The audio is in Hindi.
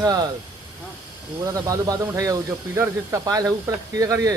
मंगल हाँ पूरा तो बालू बादम उठाइए, जो पिलर जिसका पायल है ऊपर क्लियर करिए।